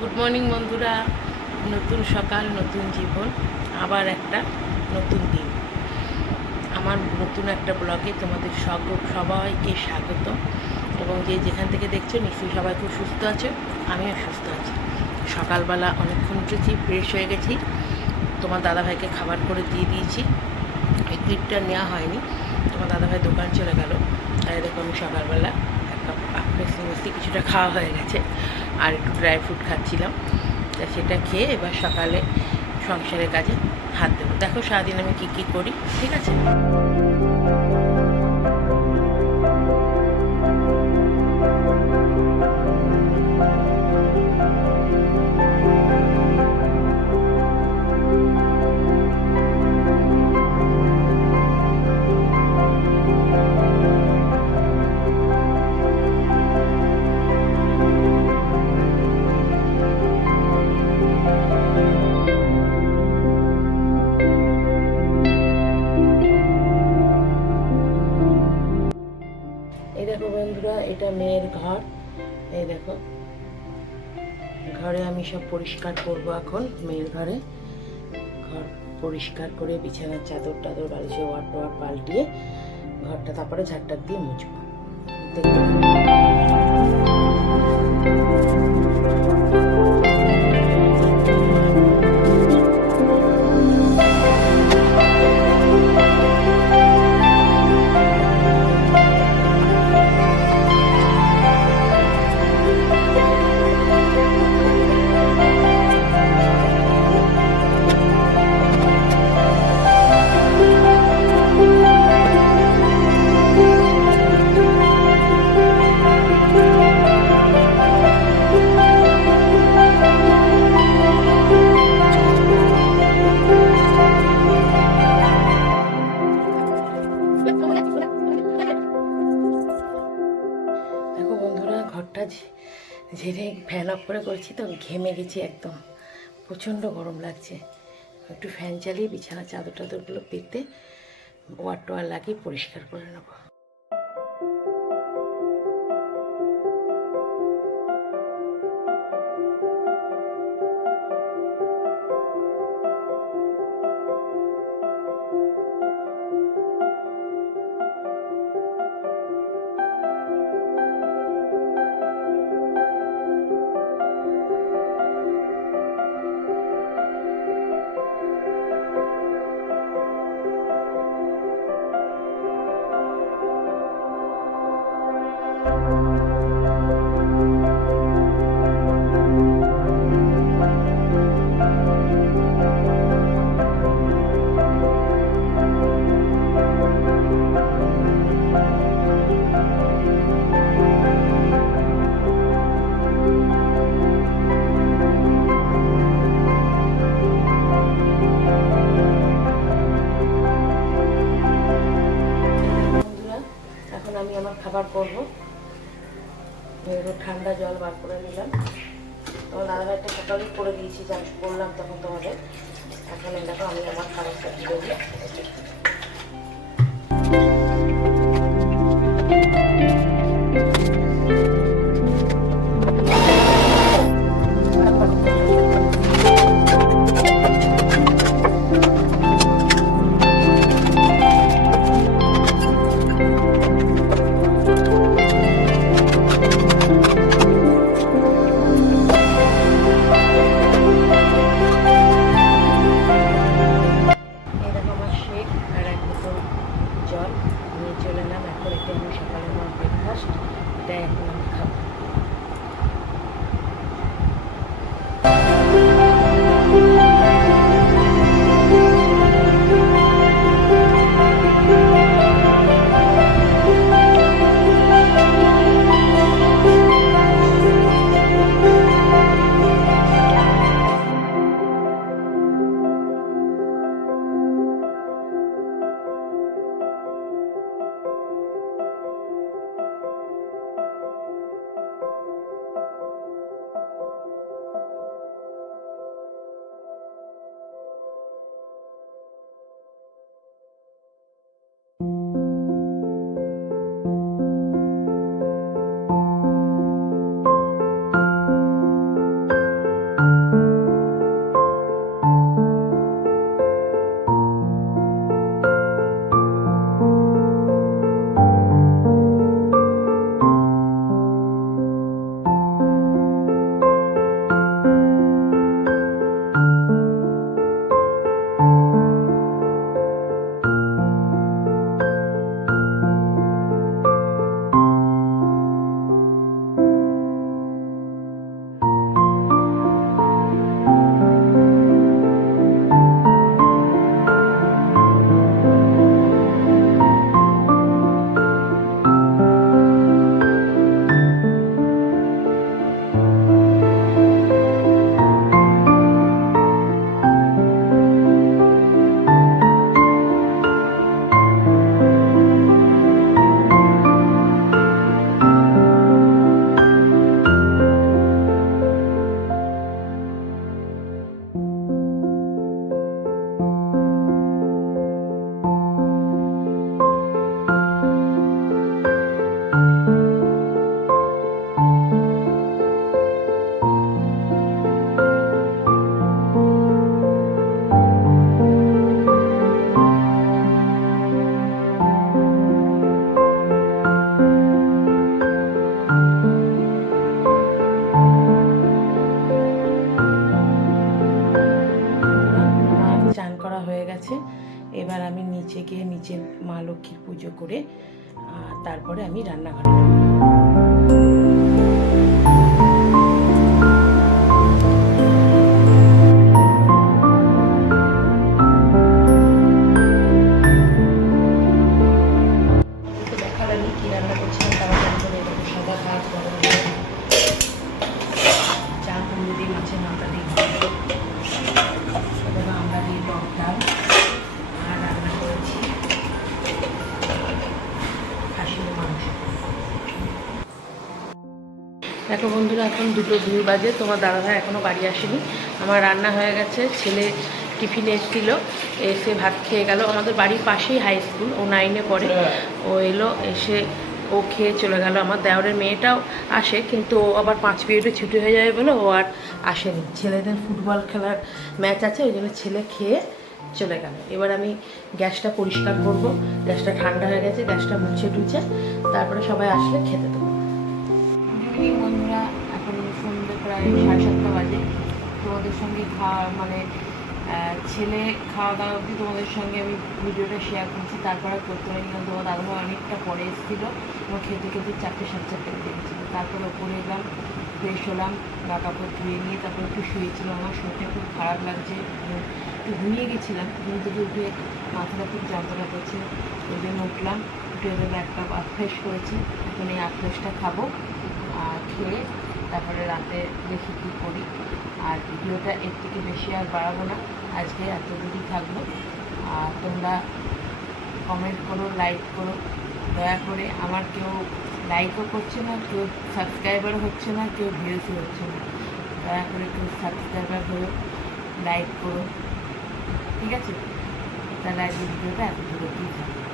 Good morning বন্ধুরা। নতুন সকাল, নতুন জীবন, আবার একটা নতুন দিন। আমার নতুন একটা ব্লগে তোমাদের সব সবাইকে স্বাগত। এবং যে যেখান থেকে দেখছ, নিশ্চয়ই সবাই খুব সুস্থ আছে, আমিও সুস্থ আছি। সকালবেলা অনেকক্ষণ উঠেছি ফ্রেশ হয়ে গেছি। তোমার দাদাভাইকে খাবার করে দিয়ে দিয়েছি। এই ক্লিপটা নেওয়া হয়নি। তোমার দাদাভাই দোকান চলে গেল। তাই দেখো আমি সকালবেলা একটা কিছুটা খাওয়া হয়ে গেছে। আর একটু ড্রাই ফ্রুট খাচ্ছিলাম। তা সেটা খেয়ে এবার সকালে সংসারের কাজে হাত দেবো। দেখো সারাদিন আমি কী কী করি, ঠিক আছে? ঘরে আমি সব পরিষ্কার করব এখন, মেয়ের ঘরে। ঘর পরিষ্কার করে বিছানার চাদর টাদর বালিশে ওয়ার টোয়ার পাল্টিয়ে ঘরটা তারপরে ঝাড়টার দিয়ে মুছবো। দেখতে ঘরটা ঝেড়ে ফ্যান অফ করে করেছি তো ঘেমে গেছি একদম। প্রচণ্ড গরম লাগছে। একটু ফ্যান চালিয়ে বিছানা চাদর টাদরগুলো পেতে ওয়ার টোয়ার লাগিয়ে পরিষ্কার করে নেব। ঠান্ডা জল বার করে নিলাম। তখন আলাদা একটা সকালে করে দিয়েছি, যা বললাম তখন তোমাদের। এখন দেখো, আমি আমার খাবারটা দিয়ে গেছে এবার আমি নিচে গিয়ে নিচে মা লক্ষ্মীর পুজো করে তারপরে আমি রান্নাঘরে দেখো বন্ধুরা, এখন দুটো দুই বাজে, তোমার দাদাভাই এখনও বাড়ি আসেনি। আমার রান্না হয়ে গেছে, ছেলে টিফিনে এসেছিল, এসে ভাত খেয়ে গেল। আমাদের বাড়ির পাশেই হাই স্কুল ও নাইনে পড়ে। ও এলো, এসে ও খেয়ে চলে গেল। আমার দেওরের মেয়েটাও আসে, কিন্তু ও আবার পাঁচ পিরিয়ডে ছুটি হয়ে যাবে বলে ও আর আসেনি। ছেলেদের ফুটবল খেলার ম্যাচ আছে, ওই জন্য ছেলে খেয়ে চলে গেল। এবার আমি গ্যাসটা পরিষ্কার করব। গ্যাসটা ঠান্ডা হয়ে গেছে, গ্যাসটা মুছে টুছে, তারপরে সবাই আসলে খেতে দেবো। ইভিনিং বন্ধুরা এখন সন্ধ্যে প্রায় সাড়ে সাতটা বাজে। তোমাদের সঙ্গে খাওয়া মানে ছেলে খাওয়া দাওয়া অবধি তোমাদের সঙ্গে আমি ভিডিওটা শেয়ার করছি। তারপরে করতে কারণ তোমার দাদাভাই অনেকটা পরে এসেছিল। এবং খেতে খেতে চারটে, সাড়ে চারটে গেছিল। তারপরে ওপরে এলাম ফ্রেশ হলাম গা কাপড় ধুয়ে নিয়ে তারপর একটু শুয়েছিলাম। আমার শরীরটা খুব খারাপ লাগছে একটু ঘুমিয়ে গেছিলাম। ঘুম থেকে উঠে মাথাটা খুব যন্ত্রণা করছে। ওই জন্য উঠলাম, উঠে এবার একটা আফ্রেশ করেছি। এখন এই আফ্রেশটা খাব। খেয়ে তারপরে রাতে দেখি কী করি। আর ভিডিওটা এর থেকে বেশি আর বাড়াবো না। আজকে এত দূরই থাকব আর তোমরা কমেন্ট করো লাইক করো। দয়া করে আমার কেউ লাইকও করছে না, কেউ সাবস্ক্রাইবারও হচ্ছে না, কেউ ভিউসও হচ্ছে না। দয়া করে কেউ সাবস্ক্রাইবার হলো লাইক করো। ঠিক আছে? তাহলে আজকে ভিডিওটা এত দূরতেই থাকবে